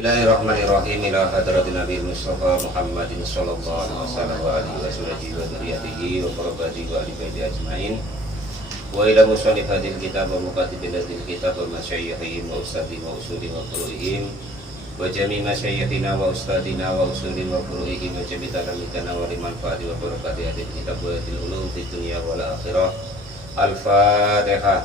Bismillahirrahmanirrahim. Ila hadratin Nabi Mustafa Muhammadin sallallahu alaihi wasallam wa dzurriyyatihi wa qurrati wa ali baiti ajmain. Wa ila musannif hadhil kitab wa mukatibin hadhil kitab wa masyayikhihim wa ustadihim wa usuli wa furu'ihim wa jami' masyayikhina wa ustadina wa usuli wa furu'ihim wa jami' talamidana wa limanfaati wa barakati hadhil kitab wa hadhil ulum fid dunya wal akhirah. Al-Fatihah.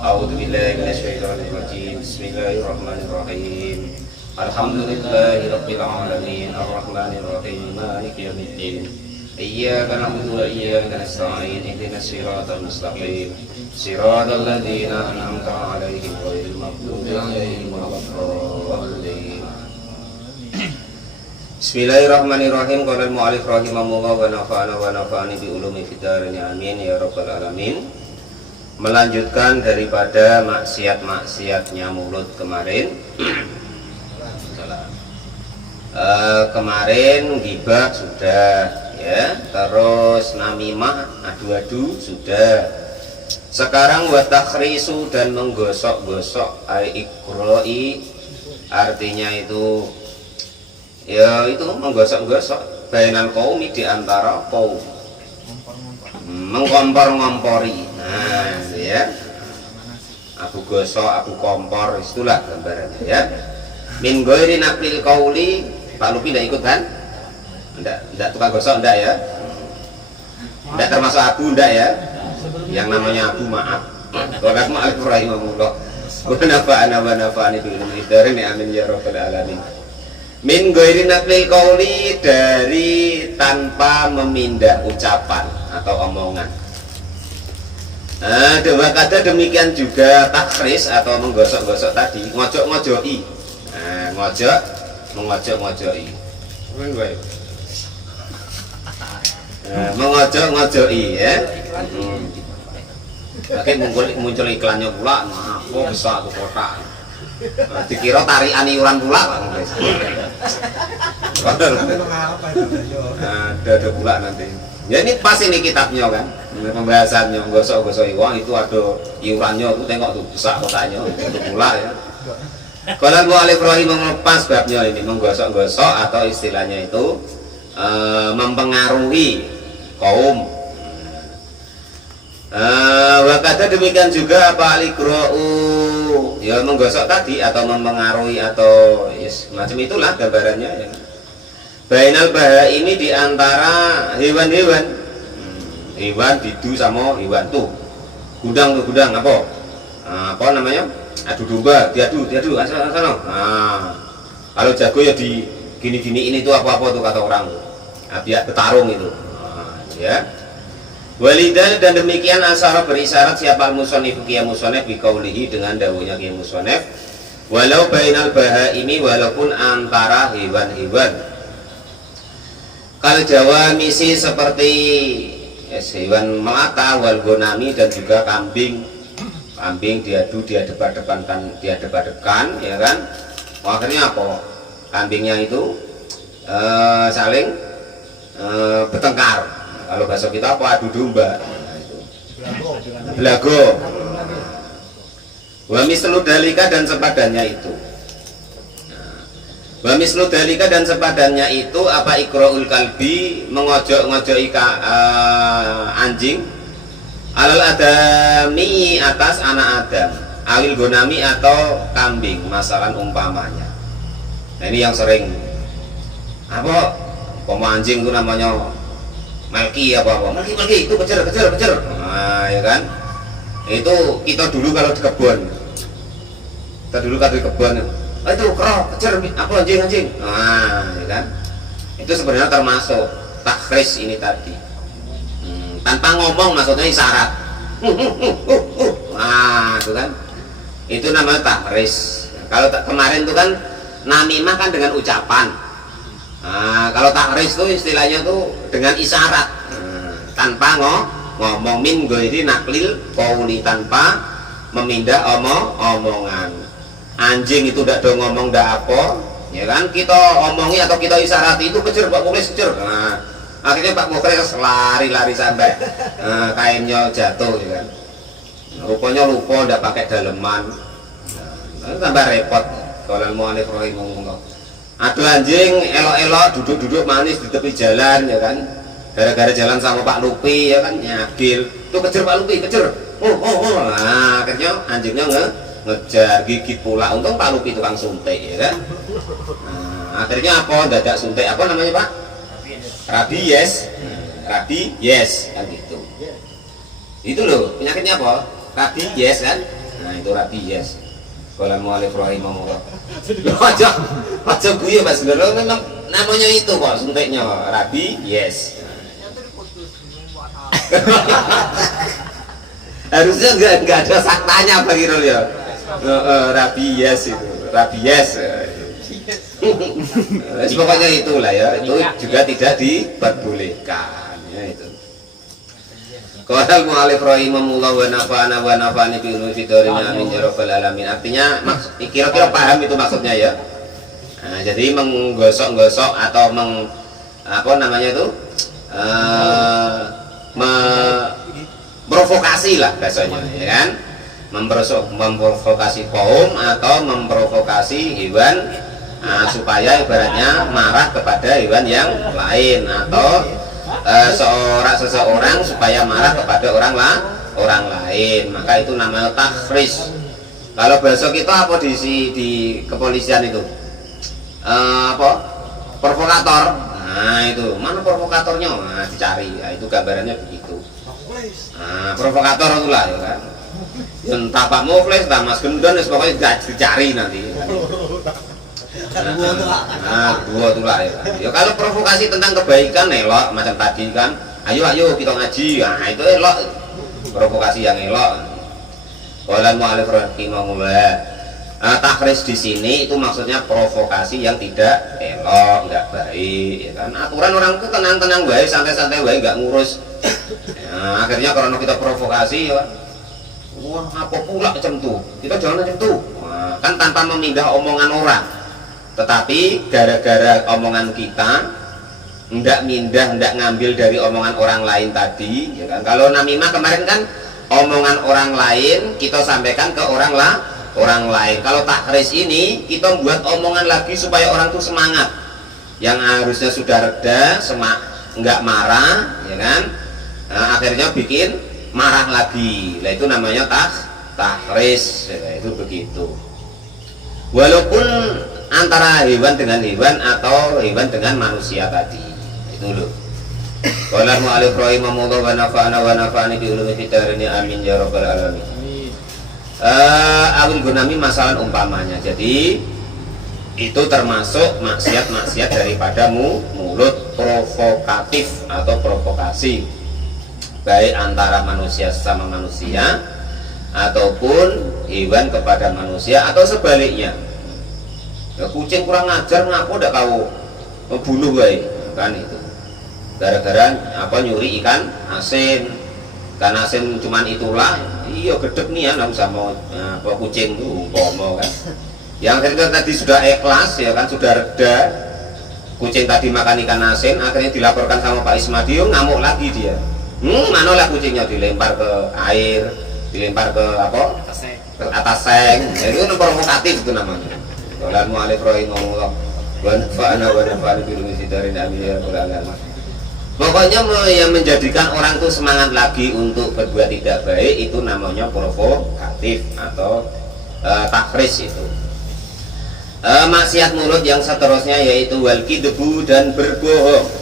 A'udzu billahi minasyaitonir rajim. Bismillahirrahmanirrahim. Alhamdulillahi Rabbil Alamin. Ar-Rahmanir Rahim. Maliki yaumiddin. Iyyaka na'budu wa iyyaka nasta'in. Ihdinas siratal mustaqim. Siratal ladzina an'amta 'alaihim ghairil maghdubi 'alaihim waladdallin. Bismillahirrahmanirrahim. Qala al-mu'allif rahimahullah wa nafa'ani bi ulumi fid dharain amin ya rabbal alamin. Melanjutkan daripada maksiat-maksiatnya mulut kemarin. Kemarin ghibah sudah ya, terus namimah adu-adu sudah. Sekarang wa takhrisu dan menggosok-gosok ikroi, artinya itu ya itu menggosok-gosok bainal qaumi, di antara kaum, mengkompor-ngompori. Nah ya, aku gosok, aku kompor, itulah gambarannya ya. Min ghairi naqlil qauli. Pak Lupi tidak ikut kan? Enggak tukang gosok enggak ya? Enggak termasuk abu enggak ya? Yang namanya abu maaf. Qala al-mu'allif rahimahullah wa nafa'ani bil ilmi darin amin ya rabbal alamin. Min ghairi naqlil qauli, dari tanpa memindah ucapan atau omongan. Kata demikian juga takhris atau menggosok-gosok tadi, ngojok-ngojoki. Mengojok-ngojoki. Mengojok-ngojoki ya. Oke, muncul iklannya pula, apa bisa aku kotak. Dikira tarian iuran pula Pak guys. Ada pula nanti. Ya ini pas ini kitabnya kan, pembahasannya gosok-gosok uang itu ada iurannya, aku tengok tuh besar kotaknya itu pula ya. Kalau al-mu'allif rahimahullah pas babnya ini menggosok-gosok atau istilahnya itu mempengaruhi kaum. Wakata demikian juga apa alikra'u, ya menggosok tadi atau mempengaruhi atau yes, macam itulah gambarannya ya. Bainal baha ini diantara hewan-hewan, hewan didu sama hewan tuh gudang apa namanya, adu domba, diadu asal. Kalau jago ya di gini ini tuh apa tuh kata orang, biar bertarung itu ya. Walidan, dan demikian asara berisyarat siapa al-musannif kiya musannif biqaulihi, dengan dawuhnya kiya musannif walau bainal baha ini, walaupun antara hewan-hewan. Kal Jawa misi seperti hewan melata, wal gonami, dan juga kambing diadu, dihadap-hadapkan ya kan. Akhirnya apa, kambingnya itu saling bertengkar. Kalau bahasa kita apa, adu domba. Belago. Wa mislu dalika, dan sepadannya itu. Wa mislu dalika, dan sepadannya itu apa, ikra'ul kalbi, mengojok-ngojoki anjing, alal adami, atas anak Adam, alil gonami, atau kambing, masalah umpamanya. Nah ini yang sering apa, anjing itu namanya Melki Melki itu kejar. Nah ya kan, itu kita dulu kalau di kebun, itu kerok kejar apa anjing. Nah ya kan, itu sebenarnya termasuk takhris ini tadi. Tanpa ngomong, maksudnya isyarat. Nah itu kan, itu namanya takhris. Kalau kemarin itu kan namimah kan dengan ucapan. Nah, kalau takhris itu istilahnya tuh dengan isyarat, tanpa ngomong. Min ghairi naqlil qauli, tanpa memindah omongan. Anjing itu ndak do ngomong ndak apa, ya kan, kita omongi atau kita isyarati itu kejar Pak Mukhlis kejar. Nah, akhirnya Pak Mukhlis lari sampai kainnya jatuh ya kan. Rupanya lupa ndak pakai daleman. Nah, tambah repot. Qala al-mu'allif rahimahullah. Ada anjing elok-elok duduk-duduk manis di tepi jalan ya kan. Gara-gara jalan sama Pak Lupi ya kan nyagil. Tuh kejar Pak Lupi, kejar. Nah, akhirnya anjingnya ngejar gigit pula. Untung Pak Lupi tukang suntik ya kan. Nah, akhirnya apa? Dadak suntik apa namanya Pak? Rabies. Rabies kan gitu. Itu loh penyakitnya apa? Rabies kan. Nah, itu rabies. Qala al-mu'allif rahimahullah. Aja guyu Mas, lho memang namanya itu kok suntiknya rabies. Harusnya enggak ada saktanya Pak Irul ya. Rabies itu, rabies. Pokoknya itulah ya, itu juga tidak diperbolehkan ya itu. Qala al-mu'allif rahimahullah wa nafa'ani bi ulumi fiddarin amin ya rabbal alamin. Artinya kira-kira paham itu maksudnya ya. Nah, jadi menggosok-gosok atau apa namanya itu? Memprovokasi lah bahasanya ya kan. Memprovokasi kaum atau memprovokasi hewan supaya ibaratnya marah kepada hewan yang lain atau seseorang supaya marah kepada orang lain, maka itu namanya takhris. Kalau bahasa kita apa di kepolisian itu apa provokator. Nah itu mana provokatornya, nah dicari. Nah, itu gambarannya begitu. Nah, provokator itulah ya kan. Entah Pak Muflis, entah Mas Gendon, pokoknya dicari nanti. Nah, dua tuh lah ya. Ya kalau provokasi tentang kebaikan elok macam tadi kan, ayo kita ngaji, nah itu elok, provokasi yang elok. Qala al-mu'allif rahimahullah. Takhris di sini itu maksudnya provokasi yang tidak elok, enggak baik, ya kan. Aturan orang itu tenang-tenang baik, santai-santai baik, enggak ngurus. Nah, akhirnya karena kita provokasi ya, wah apa pula macam tuh, kita jangan macam tuh. Nah, kan tanpa memindah omongan orang. Tetapi gara-gara omongan kita ndak mindah, ndak ngambil dari omongan orang lain tadi ya kan. Kalau namimah kemarin kan omongan orang lain kita sampaikan ke orang lain. Kalau takhris ini kita buat omongan lagi supaya orang tuh semangat, yang harusnya sudah reda, nggak marah ya kan. Nah, akhirnya bikin marah lagi. Nah, itu namanya takhris ya, itu begitu. Walaupun antara hewan dengan hewan atau hewan dengan manusia tadi itu loh. Qala al-mu'allif rahimahullah wa nafa'ani bi ulumi fiddarin amin ya rabbal alamin. Awil gunami masalah umpamanya. Jadi itu termasuk maksiat-maksiat daripada mulut provokatif atau provokasi, baik antara manusia sama manusia ataupun hewan kepada manusia atau sebaliknya. Ya, kucing kurang ajar ngaku udah kau membunuh baik kan itu gara-gara apa nyuri ikan asin cuman itulah iya gedek nih ya sama apa kucing tuh umpama kan yang akhirnya tadi sudah ikhlas ya kan sudah reda kucing tadi makan ikan asin akhirnya dilaporkan sama Pak Ismadio ngamuk lagi dia mana lah kucingnya dilempar ke air dilempar ke apa ke atas seng jadi itu provokatif itu namanya. Qala al-mu'allif rahimahullah wa nafa'ani bi ulumi fiddarin amin ya rabbal alamin. Pokoknya yang menjadikan orang itu semangat lagi untuk berbuat tidak baik itu namanya provokatif atau takhris itu. Maksiat mulut yang seterusnya yaitu wal kidbu dan berbohong.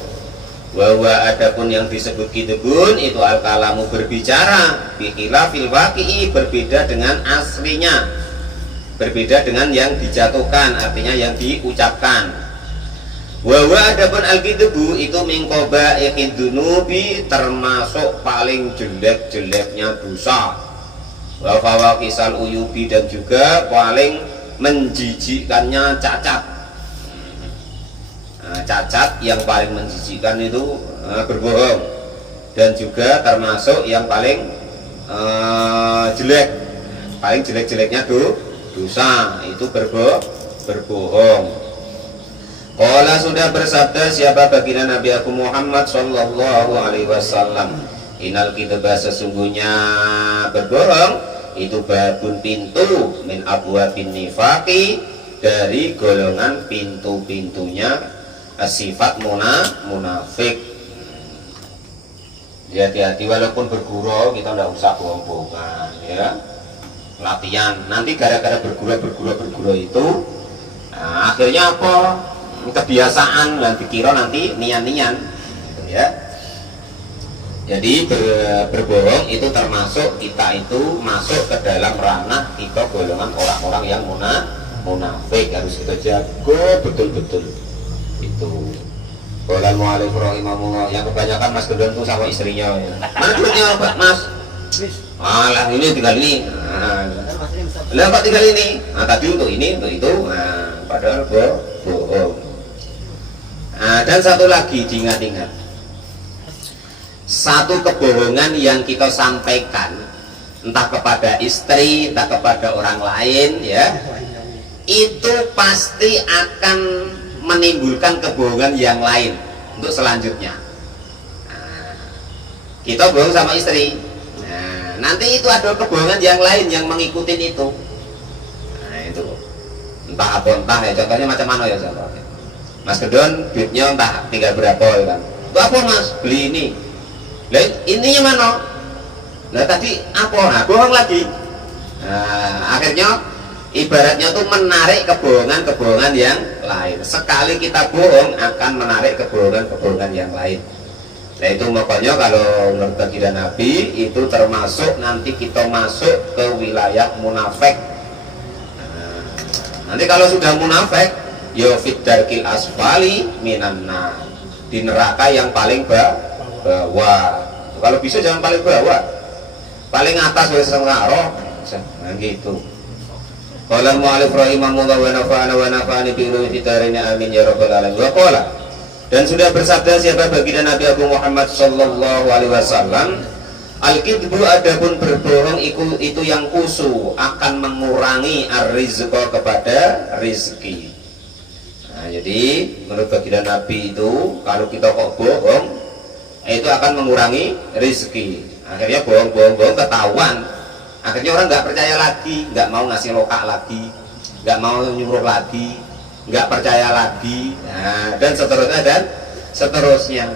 Bahwa adapun yang disebut kidbun itu al-kalamu berbicara bikhilafil waqi'i berbeda dengan aslinya. Berbeda dengan yang dijatuhkan, artinya yang diucapkan. Wa adapun al-kidbu itu min qaba'ihid dunubi termasuk paling jelek-jeleknya dosa. Wa fawaqisal uyubi dan juga paling menjijikkannya cacat. Nah, cacat yang paling menjijikkan itu berbohong dan juga termasuk yang paling jelek, paling jelek-jeleknya dosa itu berbohong. Qala sudah bersabda siapa baginda Nabi aku Muhammad sallallahu alaihi wasallam, innal kidba sesungguhnya berbohong itu babun pintu min abwabin nifaqi dari golongan pintu-pintunya sifat munafik. Hati-hati, walaupun bergurau kita tidak usah bohong-bohongan ya, latihan. Nanti gara-gara bergurau itu akhirnya apa, kebiasaan dan dikira nanti nian-nian ya. Jadi berbohong itu termasuk kita itu masuk ke dalam ranah kita golongan orang-orang yang munafik. Harus kita jago betul-betul itu. Qala mu'alif rahimahullah, yang kebanyakan Mas Gendon tuh sama istrinya ya. Mana duitnya Pak Mas? Alah ini tinggal ini. Lah kok tinggal ini? Nah tadi untuk ini, untuk itu. Nah, padahal bohong. Dan satu lagi diingat-ingat. Satu kebohongan yang kita sampaikan entah kepada istri, entah kepada orang lain ya, itu pasti akan menimbulkan kebohongan yang lain untuk selanjutnya. Kita bohong sama istri, nanti itu ada kebohongan yang lain yang mengikuti itu. Itu entah apa entah ya, contohnya macam mana ya contohnya. Mas Gedon duitnya entah tinggal berapa ya kan. Itu apa Mas? Beli ini. Lah ininya mana? Lah tadi apa? Nah, bohong lagi. Akhirnya ibaratnya tuh menarik kebohongan-kebohongan yang lain. Sekali kita bohong akan menarik kebohongan-kebohongan yang lain. Nah itu makanya kalau menurut baginda Nabi itu termasuk nanti kita masuk ke wilayah munafik. Nanti kalau sudah munafik, ya fit darkil asfali minan nar, di neraka yang paling bawah. Kalau bisa jangan paling bawah, paling atas wis sengaro. Nah gitu. Qala mu'alif rahimahullah wa nafa'ani bi ulumi fitarini amin ya rabbal alamin. Wa qala, dan sudah bersabda siapa baginda Nabi Agung Muhammad sallallahu alaihi wasallam, al-kidbu adapun berbohong itu yang kusu akan mengurangi ar-rizqa kepada rizki. Nah, jadi menurut baginda Nabi itu kalau kita kok bohong itu akan mengurangi rizki. Akhirnya bohong ketahuan. Akhirnya orang nggak percaya lagi, nggak mau ngasih lokak lagi, nggak mau nyuruh lagi, nggak percaya lagi, dan seterusnya,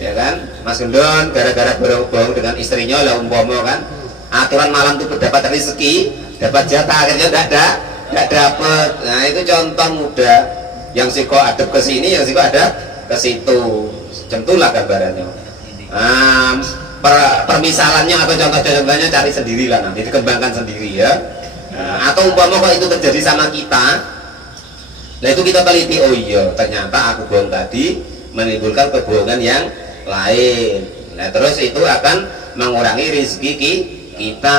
ya kan? Mas Gendon gara-gara bohong dengan istrinya lah umpama kan, aturan malam itu dapat rezeki, dapat jatah, akhirnya nggak dapat. Nah itu contoh mudah, yang siko adab ke sini, yang siko adab ke situ, centulah gambarannya. Permisalannya atau contoh-contohnya cari sendirilah, nanti dikembangkan sendiri ya. Atau umpama kok itu terjadi sama kita, nah itu kita teliti, oh iya ternyata aku bohong tadi menimbulkan kebohongan yang lain. Nah terus itu akan mengurangi rezeki kita.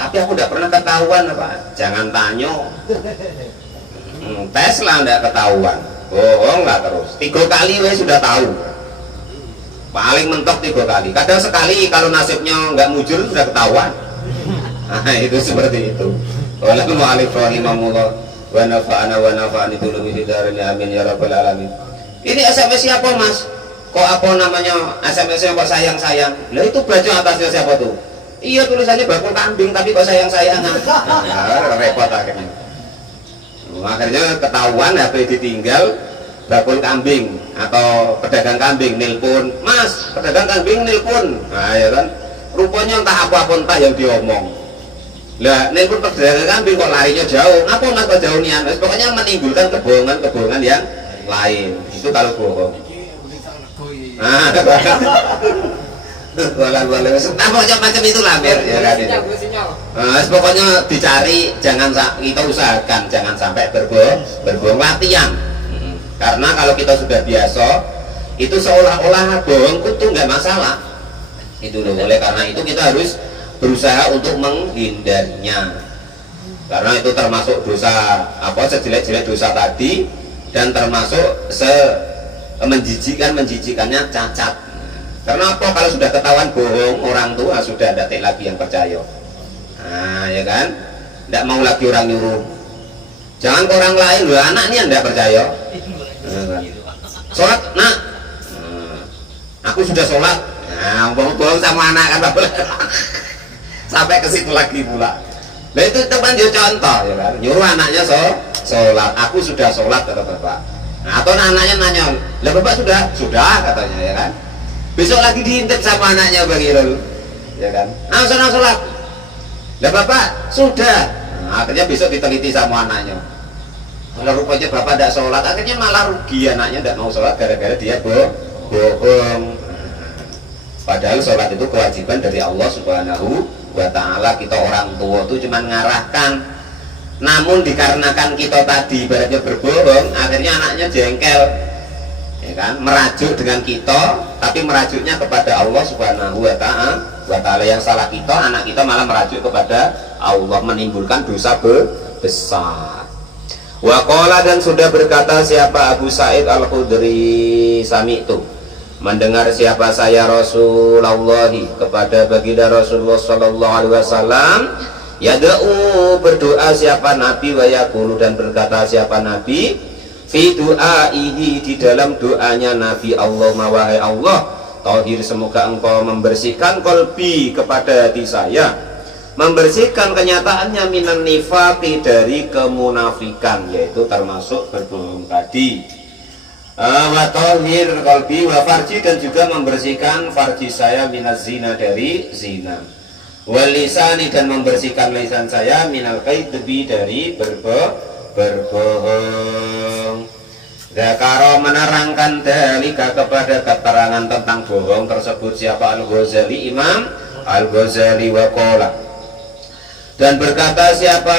Tapi aku tidak pernah ketahuan apa? Jangan tanya. Tes lah tidak ketahuan, bohong lah terus. 3 kali wes sudah tahu. Paling mentok 3 kali, kadang sekali kalau nasibnya nggak mujur sudah ketahuan. Nah itu seperti itu. Walaupun mu'alif rahimahullah wa nafa'ani tulumi fidarini amin ya rabbal alamin. Ini SMS siapa Mas? Kok apa namanya SMS-nya kok sayang-sayang? Lah itu baju atasnya siapa tuh? Iya tulisannya bakul kambing tapi kok sayang-sayangan. Nah, repot akhirnya. Akhirnya ketahuan HP ditinggal bakul kambing atau pedagang kambing nelpon, Mas pedagang kambing nelpon, nah ya kan, rupanya entah apa entah yang diomong. Lah nelpon pedagang kambing kok larinya jauh, ngapa Mas kok jauh nian? Pokoknya menimbulkan kebohongan yang lain. Itu kalau bohong. Nah, pokoknya macam itulah Mir, ya kan itu. Pokoknya dicari, jangan kita usahakan jangan sampai berbohong, latihan. Karena kalau kita sudah biasa itu seolah-olah bohong itu nggak masalah itu loh. Oleh karena itu kita harus berusaha untuk menghindarinya, karena itu termasuk dosa apa, sejelek-jelek dosa tadi, dan termasuk menjijikannya cacat. Karena apa? Kalau sudah ketahuan bohong orang tua sudah tidak lagi yang percaya. Nah ya kan, tidak mau lagi orang nyuruh. Jangan ke orang lain, loh anak ini yang tidak percaya. Sholat nak, aku sudah sholat. Nah bohong sama anak kan boleh. Sampai ke situ lagi pula. Nah itu teman dia contoh ya kan, nyuruh anaknya sholat, aku sudah sholat kata bapak. Nah, atau anaknya nanya, lah bapak sudah katanya ya kan. Besok lagi diintip sama anaknya bagi lalu, ya kan. Nah, sholat. Lah bapak sudah. Nah, akhirnya besok diteliti sama anaknya. Kalau rupanya bapak tidak sholat, akhirnya malah rugi anaknya tidak mau sholat gara-gara dia bohong. Padahal sholat itu kewajiban dari Allah Subhanahu wa ta'ala. Kita orang tua itu cuma ngarahkan, namun dikarenakan kita tadi ibaratnya berbohong, akhirnya anaknya jengkel ya kan, merajuk dengan kita, tapi merajuknya kepada Allah Subhanahu wa ta'ala. Yang salah kita, anak kita malah merajuk kepada Allah, menimbulkan dosa besar. Wa qala, dan sudah berkata siapa Abu Sa'id Al-Khudri, sami'tu, mendengar siapa saya Rasulullah kepada baginda Rasulullah sallallahu alaihi wasallam, yad'u, berdoa siapa Nabi, wa yaqulu, dan berkata siapa Nabi, fi du'aihi, di dalam doanya Nabi, Allahumma, wahai Allah, tahir, semoga engkau membersihkan qalbi, kepada hati saya, membersihkan kenyataannya, minan nifaqi, dari kemunafikan, yaitu termasuk berbohong tadi. Wa tahir qalbi wa farji, dan juga membersihkan farji saya, minaz zina, dari zina, wal lisani, dan membersihkan lisan saya, minal kaidbi, dari berbohong. Zakaro, menerangkan dalika, kepada keterangan tentang bohong tersebut siapa Al-Ghazali, Imam Al-Ghazali, wa qala, dan berkata siapa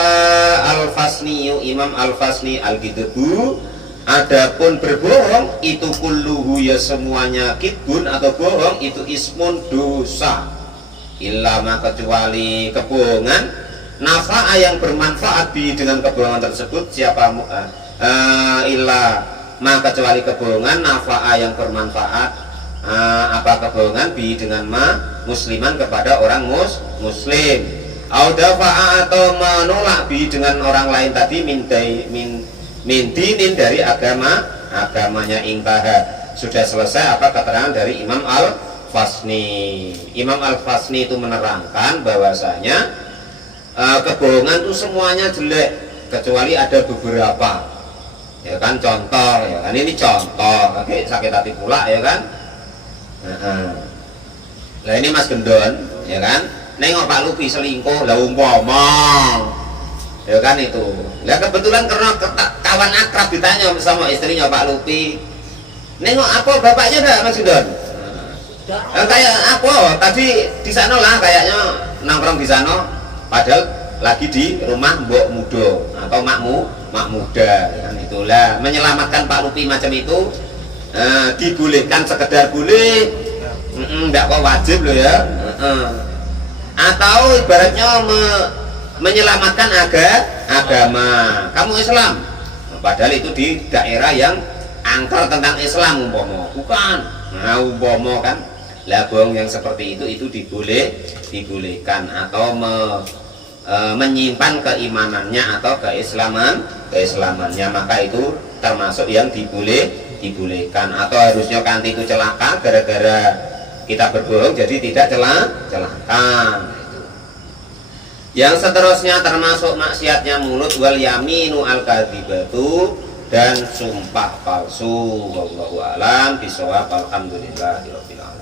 Al-Fasni, Imam Al-Fasni, al-kidbu, adapun berbohong itu kulluhu, ya semuanya, kidbun atau bohong itu ismun, dosa, illama, kecuali kebohongan, nafa'a, yang bermanfaat bi, dengan kebohongan tersebut siapa illa ma, kecuali kebohongan, nafa'a, yang bermanfaat, apa kebohongan, bi, dengan ma, musliman, kepada orang muslim, audafa'a, atau menolak, bi, dengan orang lain tadi, min dinin, dari agamanya, ingtaha, sudah selesai apa keterangan dari Imam Al-Fasni. Imam Al-Fasni itu menerangkan bahwasanya kebohongan itu semuanya jelek, kecuali ada beberapa, ya kan, contoh, ya kan, ini contoh, oke, sakit hati pula, ya kan. Nah ini Mas Gendon, ya kan, nengok Pak Lupi selingkuh, lah umpama, ya kan itu. Lah kebetulan karena kawan akrab ditanya sama istrinya Pak Lupi, nengok apa bapaknya dah Mas Gendon? Kayak apa? Tadi di sana lah kayaknya nongkrong di sana, padahal lagi di rumah Mbok Mudo atau mak muda, kan itulah. Menyelamatkan Pak Lupi macam itu dibolehkan, sekedar boleh, enggak kok wajib loh ya. Atau ibaratnya menyelamatkan agama, kamu Islam, padahal itu di daerah yang angker tentang Islam umpama, bukan, nah umpama kan, lah bohong yang seperti itu dibolehkan, atau menyimpan keimanannya atau keislamannya, maka itu termasuk yang dibolehkan. Atau harusnya kanti itu celaka gara-gara kita berbohong, jadi tidak celaka. Yang seterusnya termasuk maksiatnya mulut, wal yaminu al-kadzibatu, dan sumpah palsu. Wallahu a'lam bishawab. Alhamdulillahirabbil alamin.